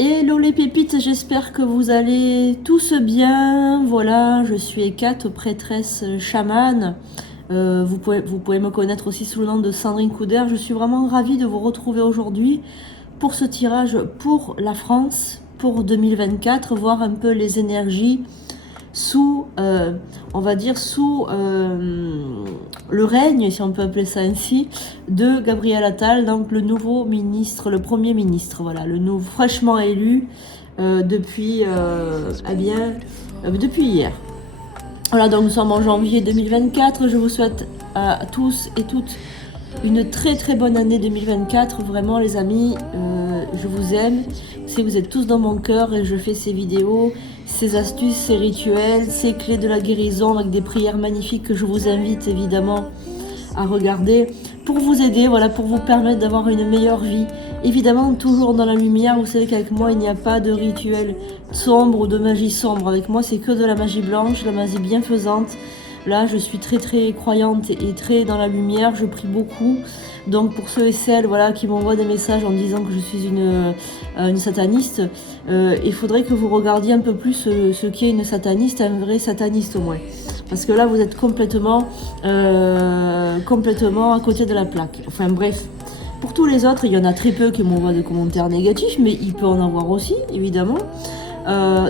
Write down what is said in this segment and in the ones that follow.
Hello les pépites, j'espère que vous allez tous bien. Voilà, je suis Hécate, prêtresse chamane. Vous pouvez me connaître aussi sous le nom de Sandrine Couder. Je suis vraiment ravie de vous retrouver aujourd'hui pour ce tirage pour la France, pour 2024, voir un peu les énergies sous, on va dire, sous le règne, si on peut appeler ça ainsi, de Gabriel Attal, donc le nouveau ministre, le premier ministre, voilà, le nouveau, fraîchement élu depuis hier. Voilà, donc nous sommes en janvier 2024. Je vous souhaite à tous et toutes une très très bonne année 2024. Vraiment les amis, je vous aime. Si vous êtes tous dans mon cœur et je fais ces vidéos, ces astuces, ces rituels, ces clés de la guérison avec des prières magnifiques que je vous invite évidemment à regarder pour vous aider, voilà, pour vous permettre d'avoir une meilleure vie. Évidemment, toujours dans la lumière. Vous savez qu'avec moi, il n'y a pas de rituel sombre ou de magie sombre. Avec moi, c'est que de la magie blanche, la magie bienfaisante. Là, je suis très très croyante et très dans la lumière. Je prie beaucoup. Donc, pour ceux et celles, voilà, qui m'envoient des messages en disant que je suis une sataniste, il faudrait que vous regardiez un peu plus ce qu'est une sataniste, un vrai sataniste au moins. Parce que là, vous êtes complètement à côté de la plaque. Enfin bref. Pour tous les autres, il y en a très peu qui m'envoient des commentaires négatifs, mais il peut en avoir aussi, évidemment.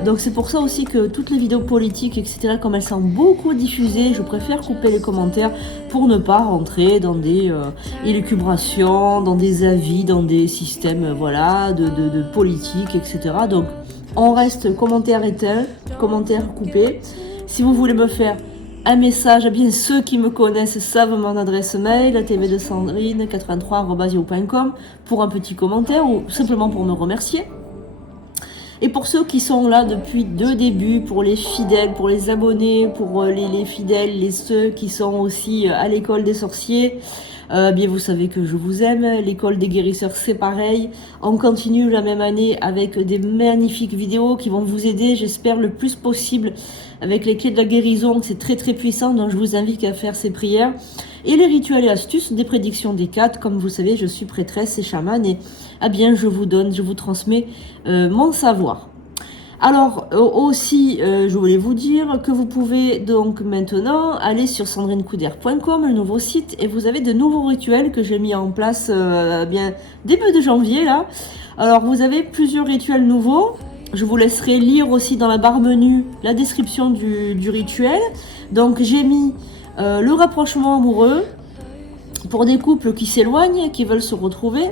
Donc c'est pour ça aussi que toutes les vidéos politiques, etc., comme elles sont beaucoup diffusées, je préfère couper les commentaires pour ne pas rentrer dans des élucubrations, dans des avis, dans des systèmes voilà, de politique, etc. Donc on reste commentaire éteint, commentaire coupé. Si vous voulez me faire un message, eh bien ceux qui me connaissent savent mon adresse mail, tv2sandrine83@yahoo.com, pour un petit commentaire ou simplement pour me remercier. Et pour ceux qui sont là depuis le début, pour les fidèles, pour les abonnés, pour les fidèles, ceux qui sont aussi à l'école des sorciers, bien vous savez que je vous aime. L'école des guérisseurs, c'est pareil. On continue la même année avec des magnifiques vidéos qui vont vous aider, j'espère, le plus possible avec les clés de la guérison. C'est très très puissant, donc je vous invite à faire ces prières. Et les rituels et astuces des prédictions des 4. Comme vous savez, je suis prêtresse et chamane et bien je vous transmets mon savoir. Alors aussi, je voulais vous dire que vous pouvez donc maintenant aller sur sandrinecouder.com, le nouveau site, et vous avez de nouveaux rituels que j'ai mis en place bien début de janvier là. Alors vous avez plusieurs rituels nouveaux. Je vous laisserai lire aussi dans la barre menu la description du rituel. Donc j'ai mis le rapprochement amoureux pour des couples qui s'éloignent, qui veulent se retrouver.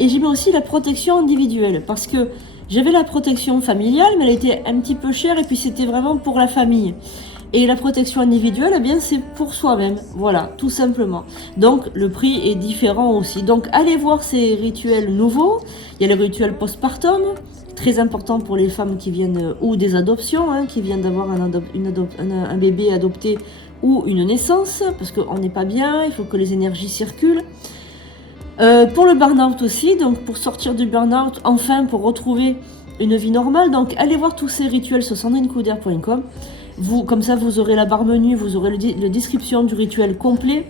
Et j'ai mis aussi la protection individuelle parce que j'avais la protection familiale, mais elle était un petit peu chère et puis c'était vraiment pour la famille. Et la protection individuelle, eh bien, c'est pour soi-même. Voilà, tout simplement. Donc, le prix est différent aussi. Donc, allez voir ces rituels nouveaux. Il y a le rituel postpartum, très important pour les femmes qui viennent, ou des adoptions, hein, qui viennent d'avoir un bébé adopté ou une naissance, parce qu'on n'est pas bien, il faut que les énergies circulent. Pour le burn-out aussi, donc pour sortir du burn-out, enfin pour retrouver une vie normale, donc allez voir tous ces rituels sur sandrinecouder.com. Comme ça vous aurez la barre menu, vous aurez la description du rituel complet,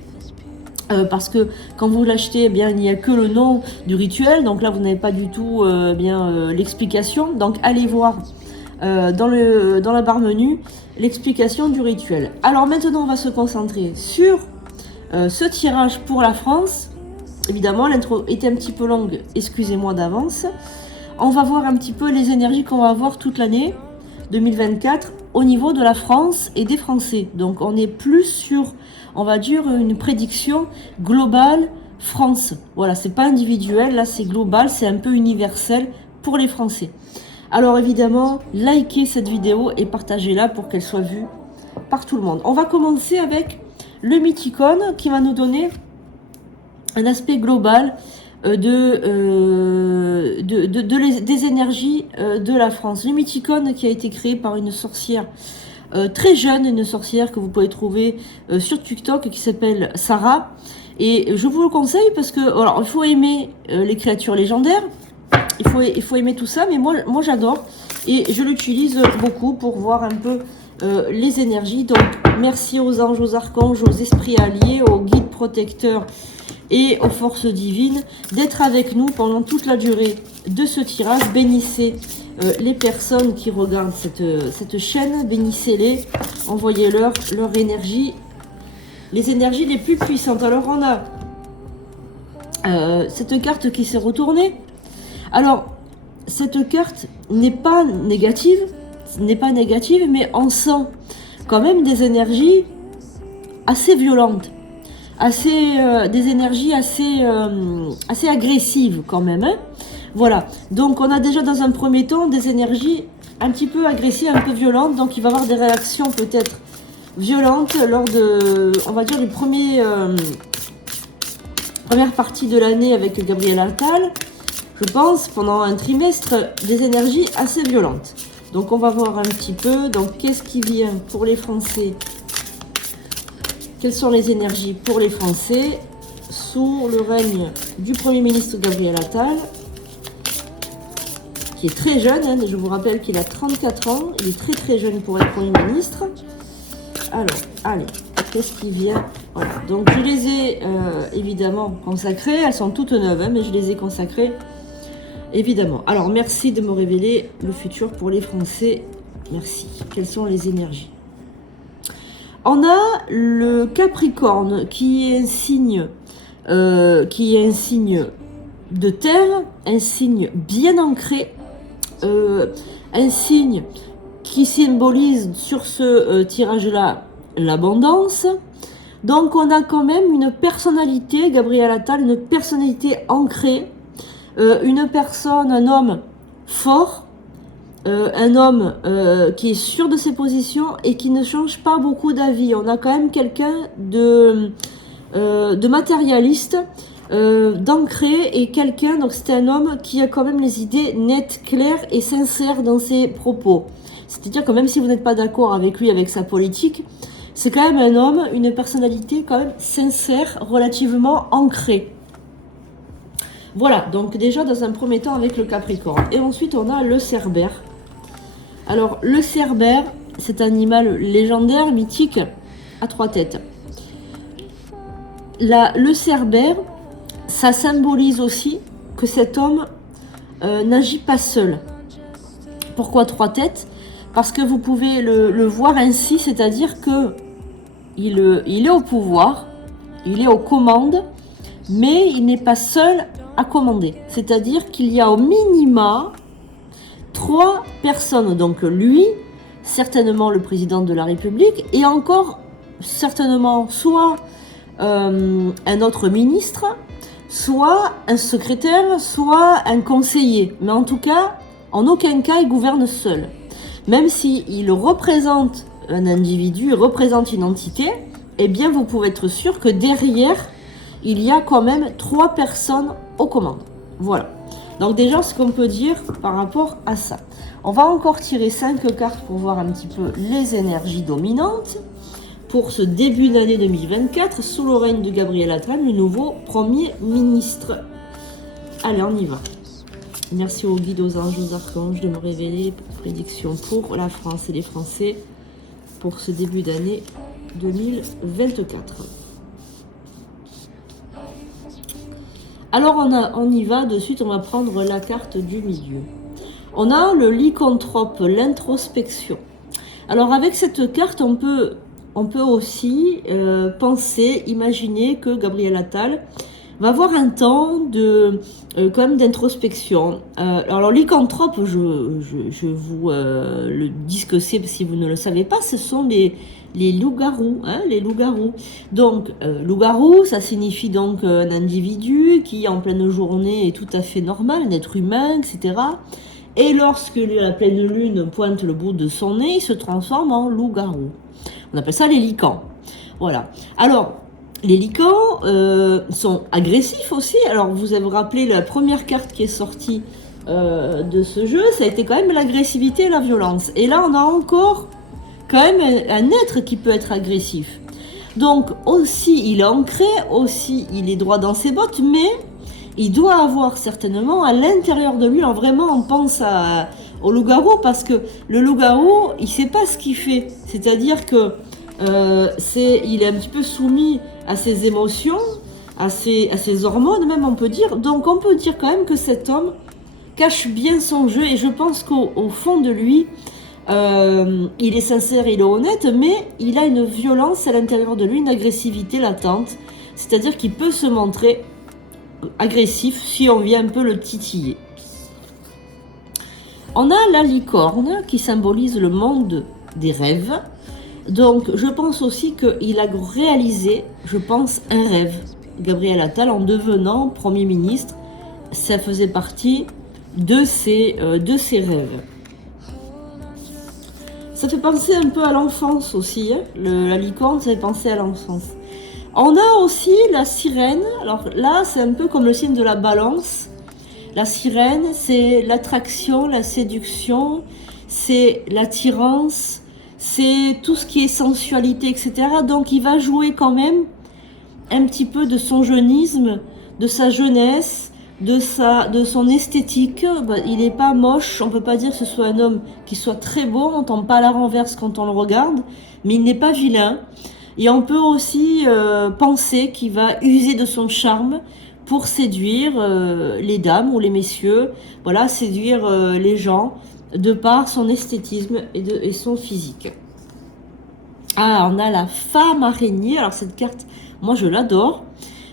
parce que quand vous l'achetez, eh bien il n'y a que le nom du rituel, donc là vous n'avez pas du tout l'explication, donc allez voir dans la barre menu l'explication du rituel. Alors maintenant on va se concentrer sur ce tirage pour la France. Évidemment, l'intro était un petit peu longue, excusez-moi d'avance. On va voir un petit peu les énergies qu'on va avoir toute l'année 2024 au niveau de la France et des Français. Donc on est plus sur, on va dire, une prédiction globale France. Voilà, c'est pas individuel, là c'est global, c'est un peu universel pour les Français. Alors évidemment, likez cette vidéo et partagez-la pour qu'elle soit vue par tout le monde. On va commencer avec le Mythicone qui va nous donner un aspect global des énergies de la France. Le Mythicone qui a été créé par une sorcière très jeune, une sorcière que vous pouvez trouver sur TikTok qui s'appelle Sarah. Et je vous le conseille parce que alors, il faut aimer les créatures légendaires. il faut aimer tout ça, mais moi j'adore et je l'utilise beaucoup pour voir un peu les énergies. Donc merci aux anges, aux archanges, aux esprits alliés, aux guides protecteurs et aux forces divines d'être avec nous pendant toute la durée de ce tirage. Bénissez les personnes qui regardent cette chaîne, bénissez-les, envoyez-leur leur énergie, les énergies les plus puissantes. Alors on a cette carte qui s'est retournée. Alors cette carte n'est pas négative, mais on sent quand même des énergies assez violentes, des énergies assez agressives quand même, hein. Voilà, donc on a déjà dans un premier temps des énergies un petit peu agressives, un peu violentes, donc il va y avoir des réactions peut-être violentes lors de, on va dire, les première partie de l'année avec Gabriel Attal, je pense, pendant un trimestre, des énergies assez violentes. Donc on va voir un petit peu, donc qu'est-ce qui vient pour les Français? Quelles sont les énergies pour les Français sous le règne du Premier ministre Gabriel Attal, qui est très jeune, hein, je vous rappelle qu'il a 34 ans, il est très très jeune pour être Premier ministre. Alors, allez, qu'est-ce qui vient? Voilà. Donc je les ai évidemment consacrées, elles sont toutes neuves, hein, mais je les ai consacrées évidemment. Alors merci de me révéler le futur pour les Français, merci. Quelles sont les énergies? On a le Capricorne qui est un signe de terre, un signe bien ancré, un signe qui symbolise sur ce tirage-là l'abondance. Donc on a quand même une personnalité, Gabriel Attal, une personnalité ancrée, une personne, un homme fort, un homme qui est sûr de ses positions et qui ne change pas beaucoup d'avis. On a quand même quelqu'un de matérialiste, d'ancré, et quelqu'un, donc c'est un homme qui a quand même les idées nettes, claires et sincères dans ses propos. C'est-à-dire que même si vous n'êtes pas d'accord avec lui, avec sa politique, c'est quand même un homme, une personnalité quand même sincère, relativement ancrée. Voilà, donc déjà dans un premier temps avec le Capricorne. Et ensuite on a le Cerbère. Alors le Cerbère, c'est un animal légendaire, mythique, à 3 têtes. Le Cerbère, ça symbolise aussi que cet homme n'agit pas seul. Pourquoi 3 têtes? Parce que vous pouvez le voir ainsi, c'est-à-dire que il est au pouvoir, il est aux commandes, mais il n'est pas seul à commander. C'est-à-dire qu'il y a au minima 3 personnes. Donc lui, certainement le président de la République, et encore certainement soit un autre ministre, soit un secrétaire, soit un conseiller. Mais en tout cas, en aucun cas, il gouverne seul. Même s'il représente un individu, il représente une entité, eh bien vous pouvez être sûr que derrière, il y a quand même 3 personnes aux commandes. Voilà. Donc déjà, ce qu'on peut dire par rapport à ça. On va encore tirer 5 cartes pour voir un petit peu les énergies dominantes pour ce début d'année 2024 sous le règne de Gabriel Attal, le nouveau Premier ministre. Allez, on y va. Merci aux guides, aux anges, aux archanges de me révéler les prédictions pour la France et les Français pour ce début d'année 2024. Alors on y va de suite, on va prendre la carte du milieu. On a le lycanthrope, l'introspection. Alors avec cette carte, on peut aussi penser, imaginer que Gabriel Attal va avoir un temps quand même d'introspection. Alors lycanthrope, je vous le dis ce que c'est si vous ne le savez pas, ce sont les loups-garous, hein, les loups-garous. Donc loup-garou, ça signifie donc un individu qui en pleine journée est tout à fait normal, un être humain, etc. Et lorsque la pleine lune pointe le bout de son nez, il se transforme en loup-garou. On appelle ça les licans. Voilà. Alors, les licans sont agressifs aussi. Alors, vous avez rappelé la première carte qui est sortie de ce jeu, ça a été quand même l'agressivité et la violence. Et là, on a encore quand même un être qui peut être agressif. Donc, aussi, il est ancré, aussi, il est droit dans ses bottes, mais il doit avoir certainement à l'intérieur de lui, alors vraiment on pense au loup-garou, parce que le loup-garou, il sait pas ce qu'il fait. C'est-à-dire que il est un petit peu soumis à ses émotions, à ses hormones même, on peut dire. Donc on peut dire quand même que cet homme cache bien son jeu, et je pense qu'au fond de lui, il est sincère, il est honnête, mais il a une violence à l'intérieur de lui, une agressivité latente. C'est-à-dire qu'il peut se montrer agressif si on vient un peu le titiller. On a la licorne qui symbolise le monde des rêves. Donc je pense aussi qu'il a réalisé, je pense, un rêve. Gabriel Attal, en devenant Premier ministre, ça faisait partie de ses rêves. Ça fait penser un peu à l'enfance aussi, hein. La licorne, ça fait penser à l'enfance. On a aussi la sirène. Alors là, c'est un peu comme le signe de la balance. La sirène, c'est l'attraction, la séduction, c'est l'attirance, c'est tout ce qui est sensualité, etc. Donc il va jouer quand même un petit peu de son jeunisme, de sa jeunesse, de son esthétique. Il n'est pas moche, on ne peut pas dire que ce soit un homme qui soit très beau, on n'entend pas la renverse quand on le regarde, mais il n'est pas vilain. Et on peut aussi penser qu'il va user de son charme pour séduire les dames ou les messieurs, voilà, séduire les gens de par son esthétisme et son physique. Ah, on a la femme araignée. Alors cette carte, moi je l'adore,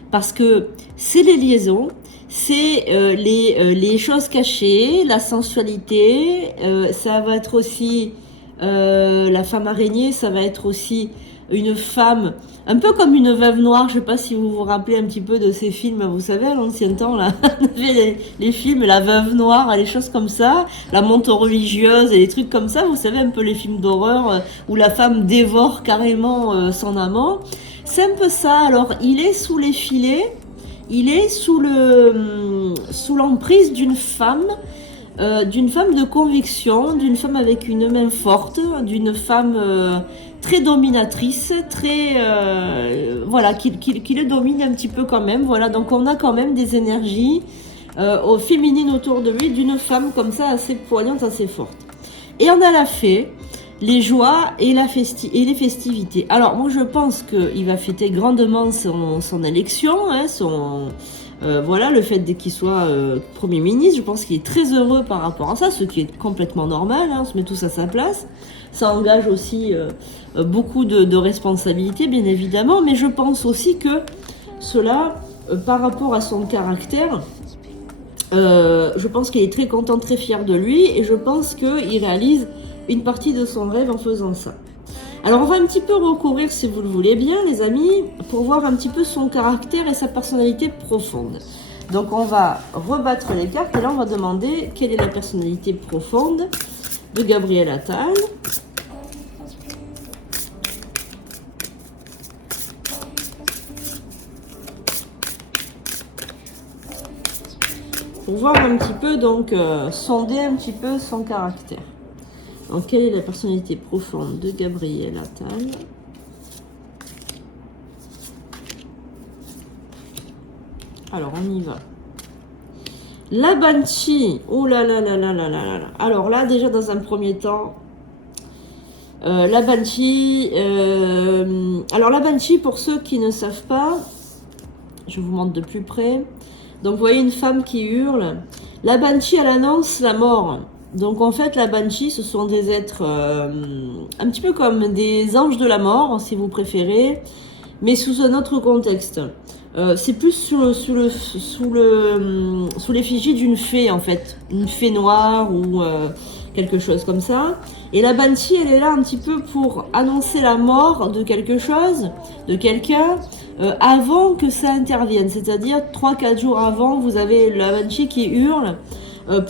parce que c'est les liaisons, c'est les choses cachées, la sensualité, ça va être aussi la femme araignée, ça va être aussi une femme, un peu comme une veuve noire. Je sais pas si vous vous rappelez un petit peu de ces films, vous savez, à l'ancien temps, là, on avait les films, la veuve noire, les choses comme ça, la montre religieuse et des trucs comme ça, vous savez, un peu les films d'horreur où la femme dévore carrément son amant. C'est un peu ça. Alors, il est sous les filets, il est sous l'emprise d'une femme de conviction, d'une femme avec une main forte, d'une femme très dominatrice, très voilà, qui le domine un petit peu quand même. Voilà, donc on a quand même des énergies féminines autour de lui, d'une femme comme ça assez poignante, assez forte. Et on a la fée, les joies et les festivités. Alors moi je pense qu'il va fêter grandement son élection, hein, voilà, le fait qu'il soit Premier ministre. Je pense qu'il est très heureux par rapport à ça, ce qui est complètement normal, hein, on se met tous à sa place. Ça engage aussi beaucoup de responsabilités, bien évidemment, mais je pense aussi que cela, par rapport à son caractère, je pense qu'il est très content, très fier de lui, et je pense qu'il réalise une partie de son rêve en faisant ça. Alors on va un petit peu recourir, si vous le voulez bien, les amis, pour voir un petit peu son caractère et sa personnalité profonde. Donc on va rebattre les cartes, et là on va demander quelle est la personnalité profonde de Gabriel Attal. Pour voir un petit peu, donc sonder un petit peu son caractère. Donc, quelle est la personnalité profonde de Gabriel Attal? Alors, on y va. La Banshee. Oh là là là là là là là. Alors là, déjà, dans un premier temps, la Banshee. Alors, la Banshee, pour ceux qui ne savent pas, je vous montre de plus près. Donc, vous voyez une femme qui hurle. La Banshee, elle annonce la mort. Donc en fait, la Banshee, ce sont des êtres un petit peu comme des anges de la mort, si vous préférez, mais sous un autre contexte. C'est plus sous l'effigie d'une fée, en fait, une fée noire ou quelque chose comme ça. Et la Banshee, elle est là un petit peu pour annoncer la mort de quelque chose, de quelqu'un, avant que ça intervienne. C'est-à-dire 3-4 jours avant, vous avez la Banshee qui hurle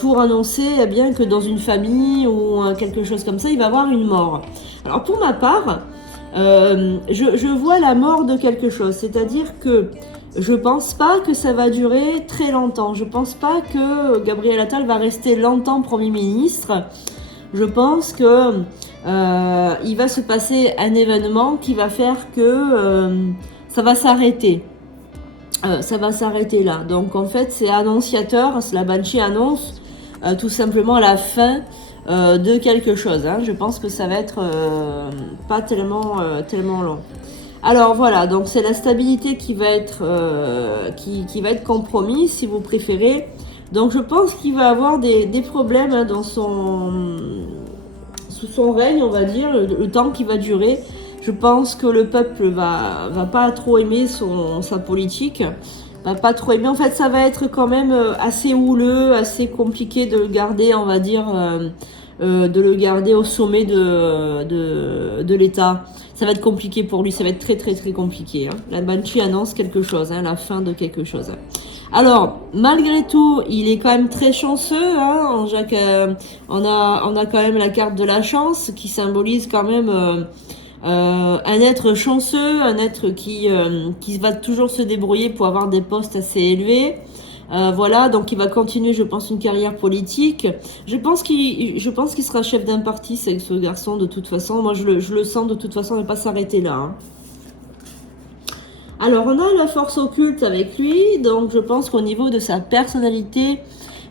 pour annoncer eh bien, que dans une famille ou quelque chose comme ça, il va y avoir une mort. Alors pour ma part, je vois la mort de quelque chose, c'est-à-dire que je pense pas que ça va durer très longtemps. Je pense pas que Gabriel Attal va rester longtemps Premier ministre. Je pense que il va se passer un événement qui va faire que ça va s'arrêter. ça va s'arrêter là. Donc en fait, c'est annonciateur, la Banshee annonce tout simplement la fin de quelque chose. Hein. Je pense que ça va être pas tellement long. Alors voilà, donc c'est la stabilité qui va être compromise, si vous préférez. Donc je pense qu'il va avoir des problèmes hein, sous son règne, on va dire, le temps qui va durer. Je pense que le peuple va pas trop aimer sa politique, va pas trop aimer. En fait, ça va être quand même assez houleux, assez compliqué de le garder, on va dire, de le garder au sommet de l'État. Ça va être compliqué pour lui, ça va être très compliqué. Hein. La Banshee annonce quelque chose, hein, la fin de quelque chose. Alors, malgré tout, il est quand même très chanceux. Hein, Jacques, on a quand même la carte de la chance qui symbolise quand même un être chanceux, un être qui va toujours se débrouiller pour avoir des postes assez élevés. Voilà, donc il va continuer, je pense, une carrière politique. Je pense qu'il sera chef d'un parti, ce garçon, de toute façon. Moi, je le sens de toute façon, il ne va pas s'arrêter là. Hein. Alors, on a la force occulte avec lui, donc je pense qu'au niveau de sa personnalité,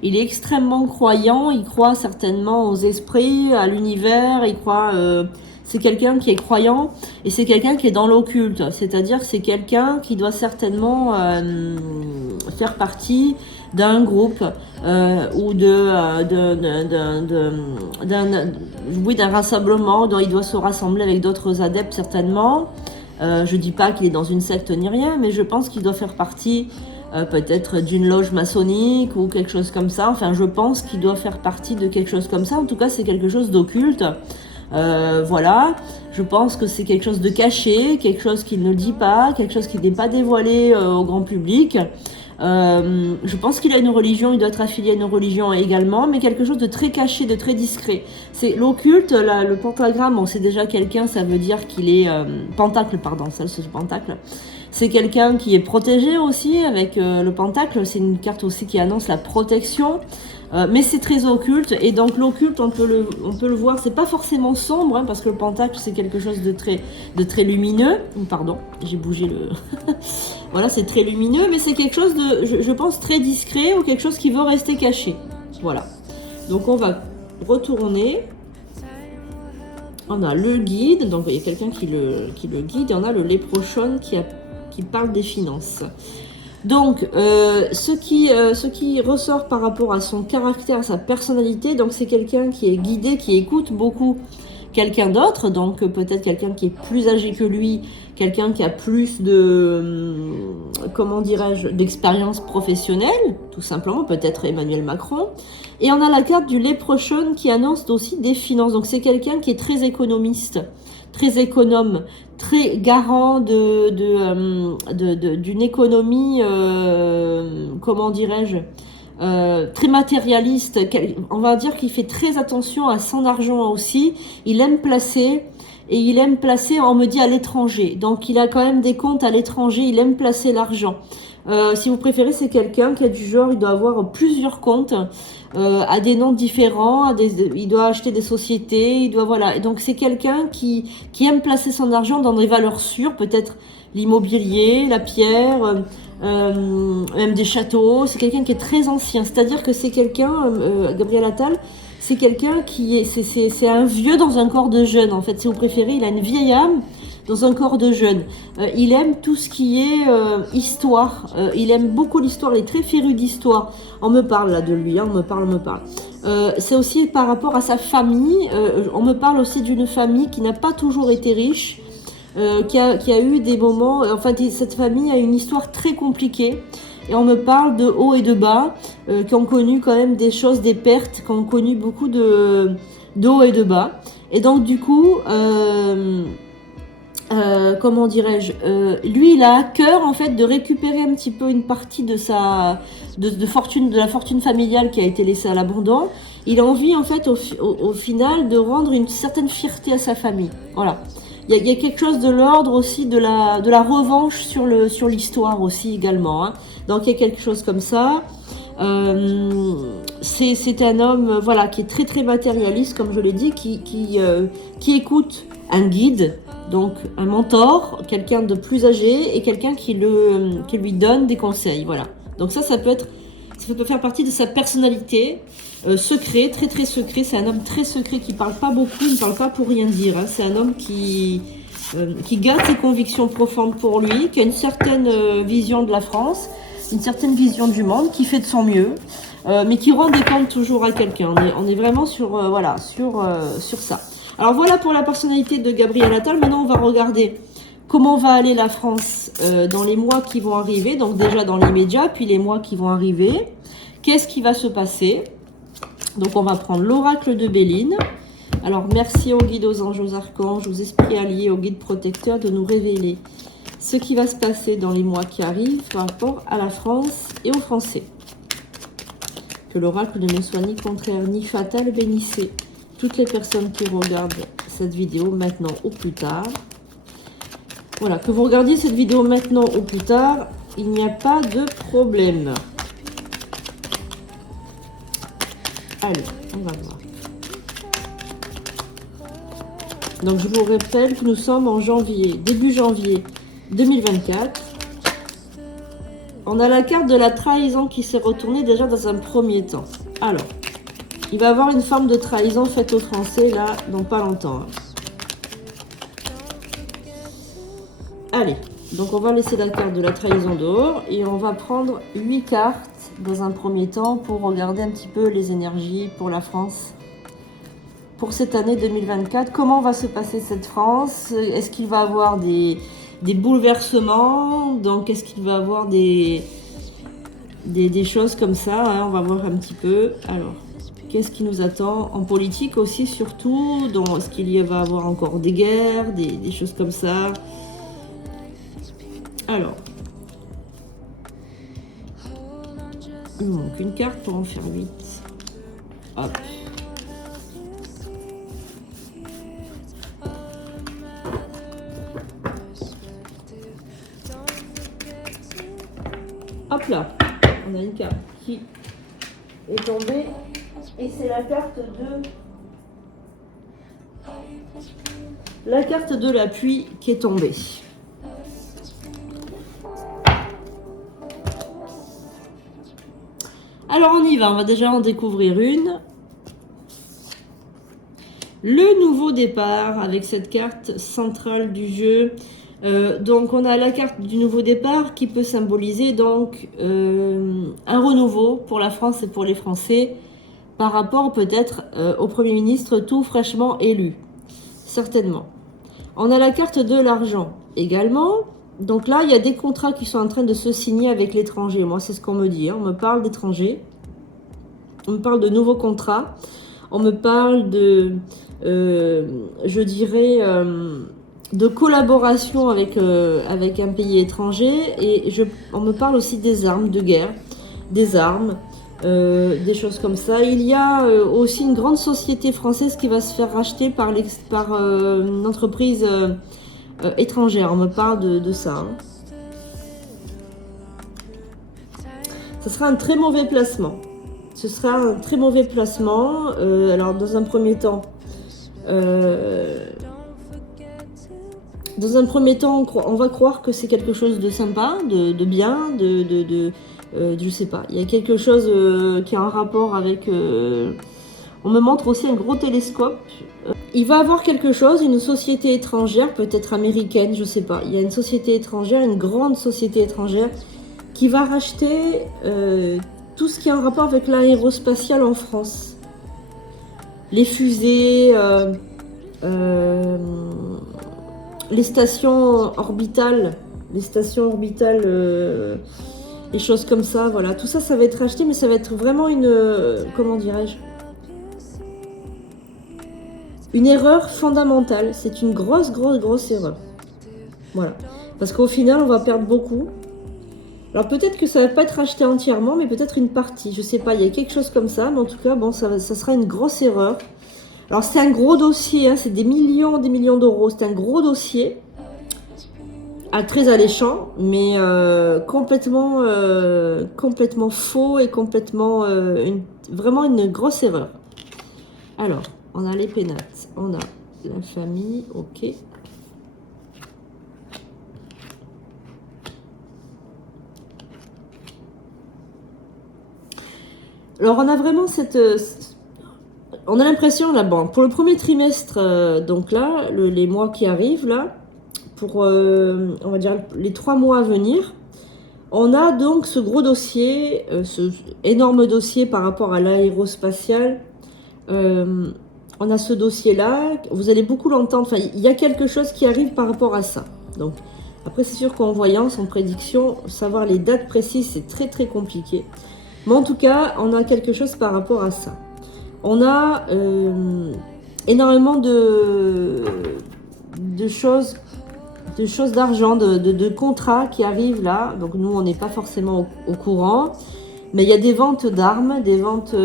il est extrêmement croyant, il croit certainement aux esprits, à l'univers, il croit... c'est quelqu'un qui est croyant et c'est quelqu'un qui est dans l'occulte, c'est-à-dire que c'est quelqu'un qui doit certainement faire partie d'un groupe ou d'un rassemblement dont il doit se rassembler avec d'autres adeptes certainement. Je dis pas qu'il est dans une secte ni rien, mais je pense qu'il doit faire partie peut-être d'une loge maçonnique ou quelque chose comme ça. Enfin, je pense qu'il doit faire partie de quelque chose comme ça. En tout cas, c'est quelque chose d'occulte. Voilà, je pense que c'est quelque chose de caché, quelque chose qu'il ne dit pas, quelque chose qui n'est pas dévoilé au grand public. Je pense qu'il a une religion, il doit être affilié à une religion également, mais quelque chose de très caché, de très discret. C'est l'occulte, le pentagramme, on sait déjà quelqu'un, ça veut dire qu'il est... pentacle, pardon, ça c'est le pentacle. C'est quelqu'un qui est protégé aussi avec le pentacle, c'est une carte aussi qui annonce la protection. Mais c'est très occulte et donc l'occulte on peut le voir, c'est pas forcément sombre hein, parce que le pentacle c'est quelque chose de très lumineux. Pardon, j'ai bougé le voilà, c'est très lumineux mais c'est quelque chose de je pense très discret ou quelque chose qui veut rester caché. Voilà. Donc on va retourner. On a le guide, donc il y a quelqu'un qui le guide et on a le léprochaune qui parle des finances. Donc, ce qui ressort par rapport à son caractère, à sa personnalité, donc c'est quelqu'un qui est guidé, qui écoute beaucoup quelqu'un d'autre, donc peut-être quelqu'un qui est plus âgé que lui, quelqu'un qui a plus de, comment dirais-je, d'expérience professionnelle, tout simplement, peut-être Emmanuel Macron. Et on a la carte du léprochaune qui annonce aussi des finances, donc c'est quelqu'un qui est très économiste, très économe, très garant d'une économie, comment dirais-je, très matérialiste. On va dire qu'il fait très attention à son argent aussi. Il aime placer, et il aime placer, on me dit, à l'étranger. Donc il a quand même des comptes à l'étranger, il aime placer l'argent. Si vous préférez, c'est quelqu'un qui a du genre, il doit avoir plusieurs comptes à des noms différents, il doit acheter des sociétés, il doit voilà. Et donc c'est quelqu'un qui aime placer son argent dans des valeurs sûres, peut-être l'immobilier, la pierre, même des châteaux. C'est quelqu'un qui est très ancien, c'est-à-dire que c'est quelqu'un, Gabriel Attal, c'est quelqu'un qui est, c'est un vieux dans un corps de jeune en fait. Si vous préférez, il a une vieille âme dans un corps de jeune. Il aime tout ce qui est histoire. Il aime beaucoup l'histoire. Il est très féru d'histoire. On me parle là de lui. Hein, on me parle. C'est aussi par rapport à sa famille. On me parle aussi d'une famille qui n'a pas toujours été riche. Qui a eu des moments... Enfin, cette famille a une histoire très compliquée. Et on me parle de haut et de bas. Qui ont connu quand même des choses, des pertes. Qui ont connu beaucoup de haut et de bas. Et donc, du coup... comment dirais-je, lui il a à cœur en fait de récupérer un petit peu une partie de de la fortune familiale qui a été laissée à l'abandon. Il a envie en fait au final de rendre une certaine fierté à sa famille. Voilà. Il y a quelque chose de l'ordre aussi de la revanche sur l'histoire aussi également. Hein. Donc il y a quelque chose comme ça. C'est un homme voilà qui est très très matérialiste comme je l'ai dit, qui écoute un guide. Donc un mentor, quelqu'un de plus âgé et quelqu'un qui lui donne des conseils. Voilà. Donc ça peut faire partie de sa personnalité secret, très très secret. C'est un homme très secret qui parle pas beaucoup, il ne parle pas pour rien dire. Hein. C'est un homme qui garde ses convictions profondes pour lui, qui a une certaine vision de la France, une certaine vision du monde, qui fait de son mieux, mais qui rend des comptes toujours à quelqu'un. On est vraiment sur ça. Alors voilà pour la personnalité de Gabriel Attal. Maintenant, on va regarder comment va aller la France dans les mois qui vont arriver. Donc déjà dans les médias, puis les mois qui vont arriver. Qu'est-ce qui va se passer? Donc on va prendre l'oracle de Béline. Alors merci aux guides, aux anges, aux archanges, aux esprits alliés, aux guides protecteurs de nous révéler ce qui va se passer dans les mois qui arrivent par rapport à la France et aux Français. Que l'oracle ne me soit ni contraire ni fatal, bénissez toutes les personnes qui regardent cette vidéo maintenant ou plus tard. Voilà, que vous regardiez cette vidéo maintenant ou plus tard, il n'y a pas de problème. Allez, on va voir. Donc je vous rappelle que nous sommes en janvier, début janvier 2024. On a la carte de la trahison qui s'est retournée déjà dans un premier temps. Alors, il va y avoir une forme de trahison faite aux Français là, dans pas longtemps. Hein. Allez, donc on va laisser la carte de la trahison dehors et on va prendre 8 cartes dans un premier temps pour regarder un petit peu les énergies pour la France. Pour cette année 2024, comment va se passer cette France? Est-ce qu'il va avoir des bouleversements? Donc, est-ce qu'il va avoir des choses comme ça hein? On va voir un petit peu. Alors, qu'est-ce qui nous attend en politique aussi, surtout? Est-ce qu'il y va avoir encore des guerres, des choses comme ça? Alors, il nous manque une carte pour en faire 8. Hop. Hop là, on a une carte qui est tombée et c'est la carte de l'appui qui est tombée. Alors on y va, on va déjà en découvrir une. Le nouveau départ avec cette carte centrale du jeu. Donc on a la carte du nouveau départ qui peut symboliser donc un renouveau pour la France et pour les Français par rapport peut-être au Premier ministre tout fraîchement élu, certainement. On a la carte de l'argent également. Donc là, il y a des contrats qui sont en train de se signer avec l'étranger. Moi, c'est ce qu'on me dit. Hein. On me parle d'étrangers. On me parle de nouveaux contrats. On me parle de, je dirais, de collaboration avec un pays étranger. Et on me parle aussi des armes de guerre, des armes, des choses comme ça. Il y a aussi une grande société française qui va se faire racheter par une entreprise étrangère. On me parle de ça. Hein. Ce sera un très mauvais placement. Ce sera un très mauvais placement. Alors, dans un premier temps, on va croire que c'est quelque chose de sympa, de bien, je sais pas. Il y a quelque chose qui a un rapport avec... on me montre aussi un gros télescope. Il va avoir quelque chose, une société étrangère, peut-être américaine, je sais pas. Il y a une société étrangère, une grande société étrangère, qui va racheter tout ce qui a un rapport avec l'aérospatial en France. Les fusées, les stations orbitales, les choses comme ça, voilà. Tout ça, ça va être racheté, mais ça va être vraiment comment dirais-je, une erreur fondamentale. C'est une grosse erreur. Voilà. Parce qu'au final, on va perdre beaucoup. Alors peut-être que ça va pas être racheté entièrement, mais peut-être une partie. Je sais pas, il y a quelque chose comme ça. Mais en tout cas, bon, ça sera une grosse erreur. Alors c'est un gros dossier, hein, c'est des millions d'euros. C'est un gros dossier. Très alléchant, mais complètement faux et complètement... vraiment une grosse erreur. Alors, on a les pénates, on a la famille, ok. Alors on a vraiment on a l'impression là, bon, pour le premier trimestre, donc là, les mois qui arrivent là, pour on va dire les 3 mois à venir, on a donc ce gros dossier, ce énorme dossier par rapport à l'aérospatial. On a ce dossier-là, vous allez beaucoup l'entendre, enfin, il y a quelque chose qui arrive par rapport à ça. Donc, après, c'est sûr qu'en voyance, en prédiction, savoir les dates précises, c'est très très compliqué. Mais en tout cas, on a quelque chose par rapport à ça. On a énormément de choses, d'argent, de contrats qui arrivent là. Donc, nous, on n'est pas forcément au courant. Mais il y a des ventes d'armes, des ventes...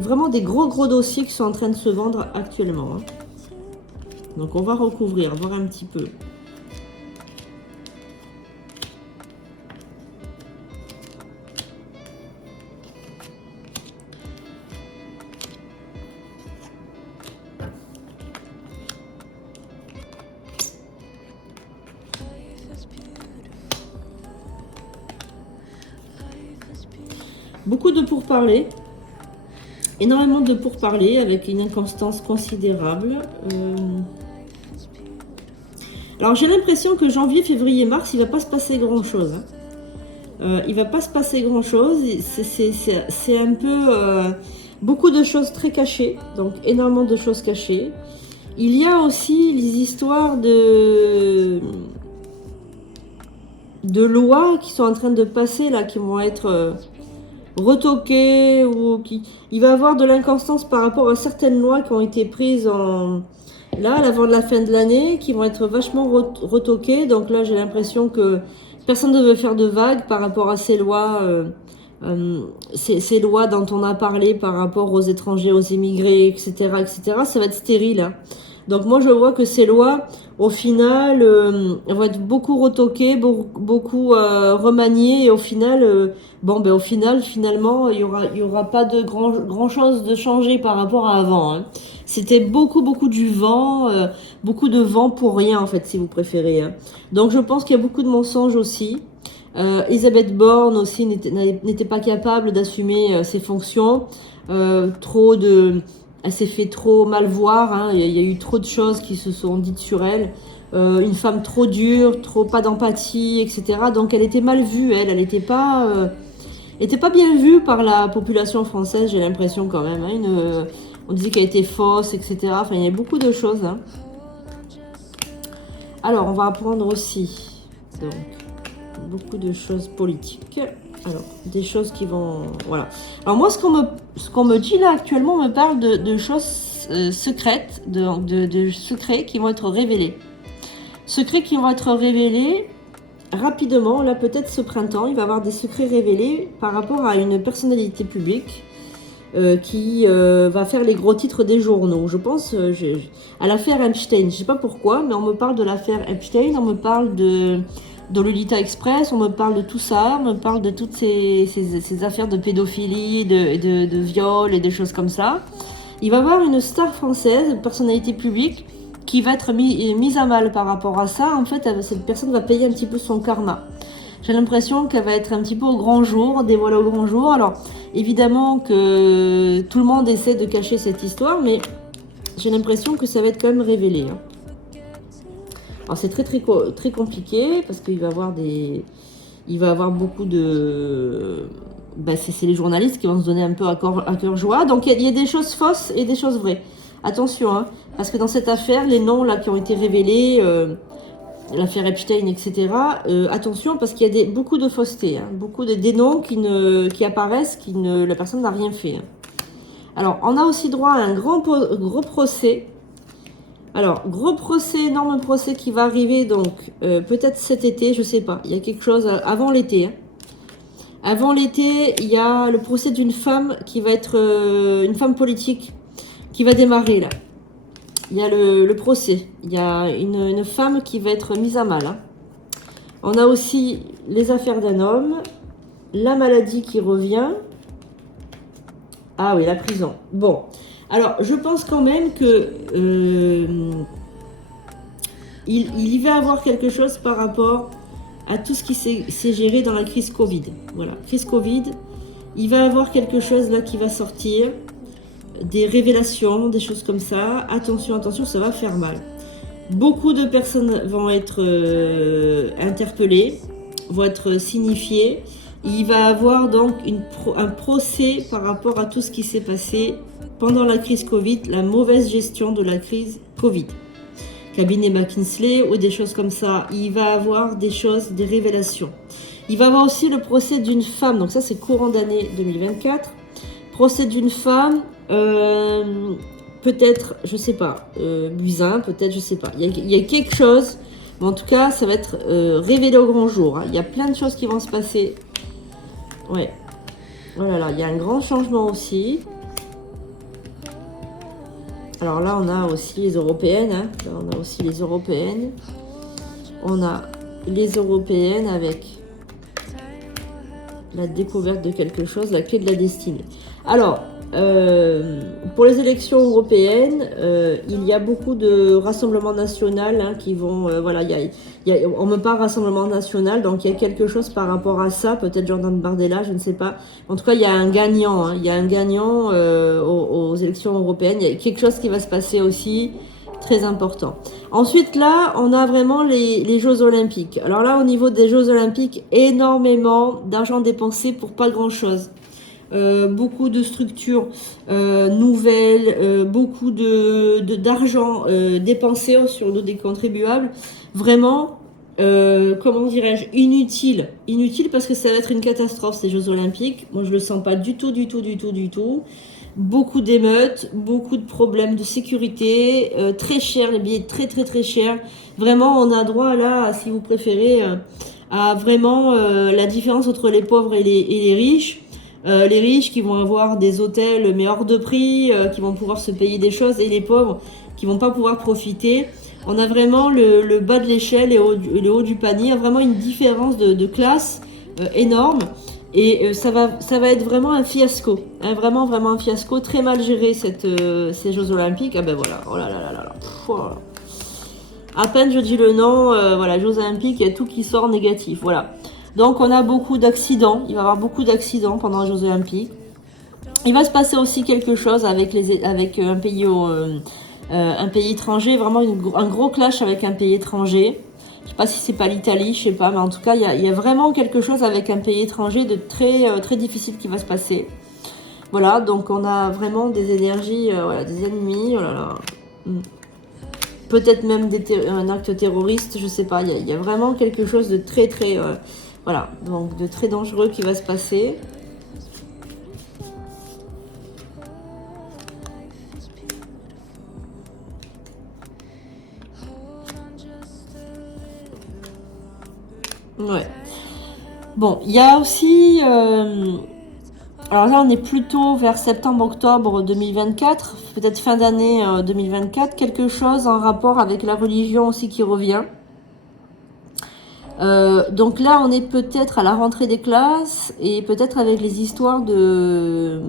vraiment des gros dossiers qui sont en train de se vendre actuellement. Hein. Donc on va recouvrir, voir un petit peu. Beaucoup de pourparlers, énormément de pourparlers avec une inconstance considérable. Alors j'ai l'impression que janvier, février, mars, il ne va pas se passer grand chose. Hein. Il ne va pas se passer grand chose. C'est un peu beaucoup de choses très cachées, donc énormément de choses cachées. Il y a aussi les histoires de lois qui sont en train de passer là, qui vont être retoquées ou qui... Il va y avoir de l'inconstance par rapport à certaines lois qui ont été prises là, avant la fin de l'année, qui vont être vachement retoquées. Donc là, j'ai l'impression que personne ne veut faire de vagues par rapport à ces lois, ces lois dont on a parlé par rapport aux étrangers, aux immigrés, etc., etc. Ça va être stérile. Hein. Donc moi, je vois que ces lois, au final, vont être beaucoup retoquées, beaucoup remaniées, et au final, au final, finalement, il y aura pas de grand chose de changé par rapport à avant. Hein. C'était beaucoup du vent, beaucoup de vent pour rien en fait, si vous préférez. Hein. Donc je pense qu'il y a beaucoup de mensonges aussi. Elisabeth Borne aussi n'était pas capable d'assumer ses fonctions. Elle s'est fait trop mal voir. Hein. Il y a eu trop de choses qui se sont dites sur elle. Une femme trop dure, trop pas d'empathie, etc. Donc elle était mal vue. Elle n'était pas bien vue par la population française. J'ai l'impression quand même. Hein. On disait qu'elle était fausse, etc. Enfin, il y a beaucoup de choses. Hein. Alors, on va apprendre aussi. Donc, beaucoup de choses politiques. Alors, des choses qui vont... Voilà. Alors, moi, ce qu'on me dit là actuellement, on me parle de choses secrètes, de secrets qui vont être révélés. Secrets qui vont être révélés rapidement. Là, peut-être ce printemps, il va y avoir des secrets révélés par rapport à une personnalité publique. Qui va faire les gros titres des journaux. Je pense à l'affaire Epstein. Je ne sais pas pourquoi, mais on me parle de l'affaire Epstein, on me parle de Lolita Express, on me parle de tout ça, on me parle de toutes ces affaires de pédophilie, de viol et des choses comme ça. Il va y avoir une star française, une personnalité publique, qui va être mise à mal par rapport à ça. En fait, cette personne va payer un petit peu son karma. J'ai l'impression qu'elle va être un petit peu au grand jour, dévoilée au grand jour. Alors, évidemment que tout le monde essaie de cacher cette histoire, mais j'ai l'impression que ça va être quand même révélé. Hein. Alors, c'est très compliqué, parce qu'il va y avoir beaucoup de... c'est les journalistes qui vont se donner un peu à cœur joie. Donc, il y a des choses fausses et des choses vraies. Attention, hein, parce que dans cette affaire, les noms là qui ont été révélés... l'affaire Epstein, etc. Attention, parce qu'il y a beaucoup de fausseté, hein, beaucoup des noms qui apparaissent, la personne n'a rien fait. Hein. Alors, on a aussi droit à un gros procès. Alors, gros procès, énorme procès qui va arriver, donc, peut-être cet été, je sais pas. Il y a quelque chose avant l'été. Hein. Avant l'été, il y a le procès d'une femme qui va être une femme politique qui va démarrer, là. Il y a le procès. Il y a une femme qui va être mise à mal. Hein. On a aussi les affaires d'un homme, la maladie qui revient. Ah oui, la prison. Bon, alors je pense quand même que il y va avoir quelque chose par rapport à tout ce qui s'est géré dans la crise Covid. Voilà, crise Covid. Il va y avoir quelque chose là qui va sortir, des révélations, des choses comme ça. Attention, attention, ça va faire mal. Beaucoup de personnes vont être interpellées, vont être signifiées. Il va y avoir donc un procès par rapport à tout ce qui s'est passé pendant la crise Covid, la mauvaise gestion de la crise Covid. Cabinet McKinsey ou des choses comme ça. Il va y avoir des choses, des révélations. Il va y avoir aussi le procès d'une femme, donc ça c'est courant d'année 2024. Procès d'une femme, peut-être, je sais pas, Buisin, peut-être, je sais pas. Il y a quelque chose, mais en tout cas ça va être révélé au grand jour. Hein. Il y a plein de choses qui vont se passer. Ouais. Oh là là, il y a un grand changement aussi. Alors là, on a aussi les européennes. Hein. Là, on a aussi les européennes. On a les européennes avec la découverte de quelque chose, la clé de la destinée. Alors, pour les élections européennes, il y a beaucoup de rassemblements nationaux hein, qui vont... voilà, on me parle Rassemblement national, donc il y a quelque chose par rapport à ça, peut-être Jordan Bardella, je ne sais pas. En tout cas, il y a un gagnant, hein, il y a un gagnant aux élections européennes. Il y a quelque chose qui va se passer aussi, très important. Ensuite, là, on a vraiment les Jeux Olympiques. Alors là, au niveau des Jeux Olympiques, énormément d'argent dépensé pour pas grand-chose. Beaucoup de structures nouvelles, beaucoup d'argent dépensé sur le dos des contribuables. Vraiment, comment dirais-je, inutile. Inutile parce que ça va être une catastrophe, ces Jeux Olympiques. Moi, je le sens pas du tout. Beaucoup d'émeutes, beaucoup de problèmes de sécurité, très cher, les billets très chers. Vraiment, on a droit là, si vous préférez, à vraiment la différence entre les pauvres et les riches. Les riches qui vont avoir des hôtels mais hors de prix, qui vont pouvoir se payer des choses, et les pauvres qui vont pas pouvoir profiter. On a vraiment le bas de l'échelle et le haut du panier, vraiment une différence de classe énorme. Et ça va être vraiment un fiasco, hein, vraiment un fiasco, très mal géré ces Jeux Olympiques. Ah ben voilà, oh là là là là, pff, oh là. À peine je dis le nom, voilà, Jeux Olympiques, il y a tout qui sort négatif, voilà. Donc on a beaucoup d'accidents, il va y avoir beaucoup d'accidents pendant les Jeux Olympiques. Il va se passer aussi quelque chose avec un pays étranger, vraiment un gros clash avec un pays étranger. Je sais pas si c'est pas l'Italie, je sais pas, mais en tout cas, il y a vraiment quelque chose avec un pays étranger de très difficile qui va se passer. Voilà, donc on a vraiment des énergies, voilà, des ennemis, oh là là. Peut-être même un acte terroriste, je sais pas, il y a vraiment quelque chose de très, voilà, donc de très dangereux qui va se passer. Ouais. Bon, il y a aussi... alors là, on est plutôt vers septembre-octobre 2024, peut-être fin d'année 2024, quelque chose en rapport avec la religion aussi qui revient. Donc là, on est peut-être à la rentrée des classes et peut-être avec les histoires de...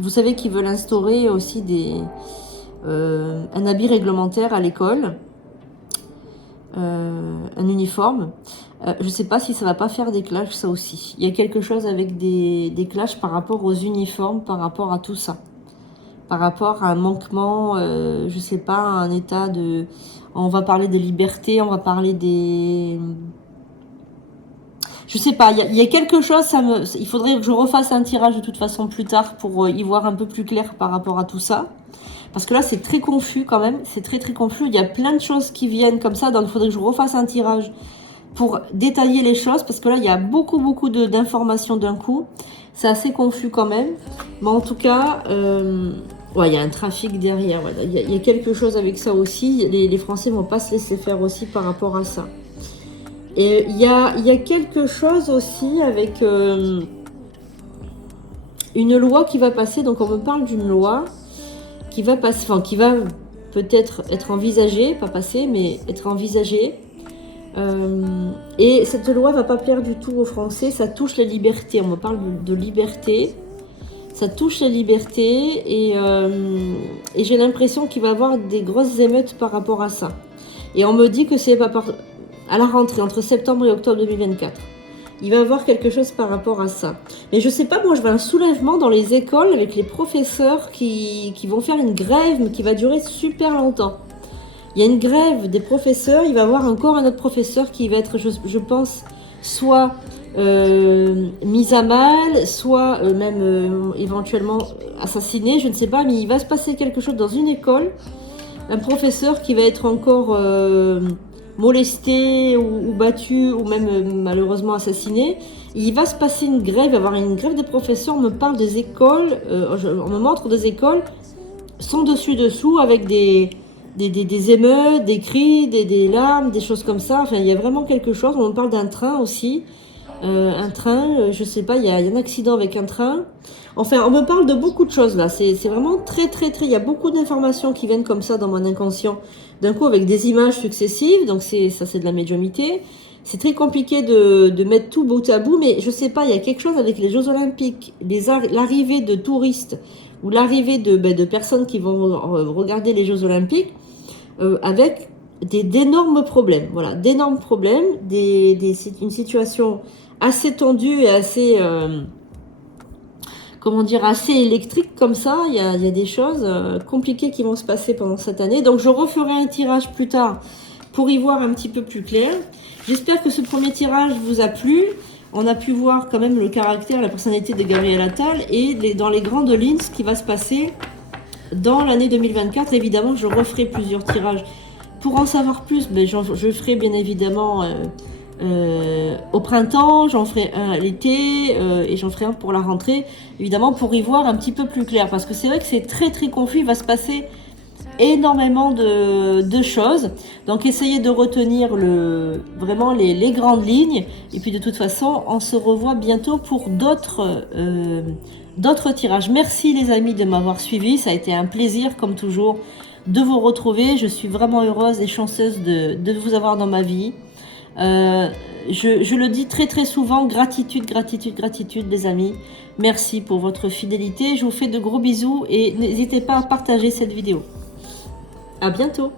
Vous savez qu'ils veulent instaurer aussi un habit réglementaire à l'école. Un uniforme. Je ne sais pas si ça va pas faire des clashs, ça aussi. Il y a quelque chose avec des clashs par rapport aux uniformes, par rapport à tout ça. Par rapport à un manquement, je sais pas, un état de... On va parler des libertés, on va parler des... Je sais pas, il y a quelque chose, il faudrait que je refasse un tirage de toute façon plus tard pour y voir un peu plus clair par rapport à tout ça. Parce que là, c'est très confus quand même, c'est très confus. Il y a plein de choses qui viennent comme ça, donc il faudrait que je refasse un tirage pour détailler les choses, parce que là, il y a beaucoup d'informations d'un coup. C'est assez confus quand même. Mais en tout cas, ouais, il y a un trafic derrière. Voilà. Il y a quelque chose avec ça aussi. Les Français ne vont pas se laisser faire aussi par rapport à ça. Et il y a quelque chose aussi avec une loi qui va passer. Donc on me parle d'une loi qui va passer, enfin qui va peut-être être envisagée, pas passer, mais être envisagée. Et cette loi va pas plaire du tout aux Français. Ça touche la liberté. On me parle de liberté. Ça touche la liberté et j'ai l'impression qu'il va y avoir des grosses émeutes par rapport à ça. Et on me dit que c'est pas à la rentrée, entre septembre et octobre 2024. il va y avoir quelque chose par rapport à ça. Mais je sais pas, moi je vois un soulèvement dans les écoles avec les professeurs qui vont faire une grève, mais qui va durer super longtemps. Il y a une grève des professeurs, il va y avoir encore un autre professeur qui va être, je pense, soit mis à mal, soit même éventuellement assassiné, je ne sais pas, mais il va se passer quelque chose dans une école, un professeur qui va être encore molesté ou battu ou même malheureusement assassiné. Il va se passer une grève, il va y avoir une grève des professeurs, on me parle des écoles, on me montre des écoles sans dessus-dessous avec des émeutes, des cris, des larmes, des choses comme ça. Enfin, il y a vraiment quelque chose. On me parle d'un train aussi. Un train, je sais pas, il y a un accident avec un train. Enfin, on me parle de beaucoup de choses là. C'est vraiment très. Il y a beaucoup d'informations qui viennent comme ça dans mon inconscient. D'un coup, avec des images successives. Donc, ça, c'est de la médiumnité. C'est très compliqué de mettre tout bout à bout, mais je sais pas, il y a quelque chose avec les Jeux Olympiques, l'arrivée de touristes ou l'arrivée de personnes qui vont regarder les Jeux Olympiques avec d'énormes problèmes. Voilà, d'énormes problèmes, une situation assez tendue et assez, comment dire, assez électrique comme ça. Il y a des choses compliquées qui vont se passer pendant cette année. Donc je referai un tirage plus tard pour y voir un petit peu plus clair. J'espère que ce premier tirage vous a plu. On a pu voir quand même le caractère, la personnalité de Gabriel Attal et dans les grandes lignes ce qui va se passer dans l'année 2024. Évidemment, je referai plusieurs tirages. Pour en savoir plus, je ferai bien évidemment au printemps, j'en ferai un à l'été et j'en ferai un pour la rentrée, évidemment pour y voir un petit peu plus clair. Parce que c'est vrai que c'est très confus, il va se passer énormément de choses. Donc essayez de retenir vraiment les grandes lignes. Et puis de toute façon, on se revoit bientôt pour d'autres tirages. Merci les amis de m'avoir suivi. Ça a été un plaisir comme toujours de vous retrouver. Je suis vraiment heureuse et chanceuse de vous avoir dans ma vie. Je le dis très souvent, gratitude les amis. Merci pour votre fidélité. Je vous fais de gros bisous et n'hésitez pas à partager cette vidéo. À bientôt.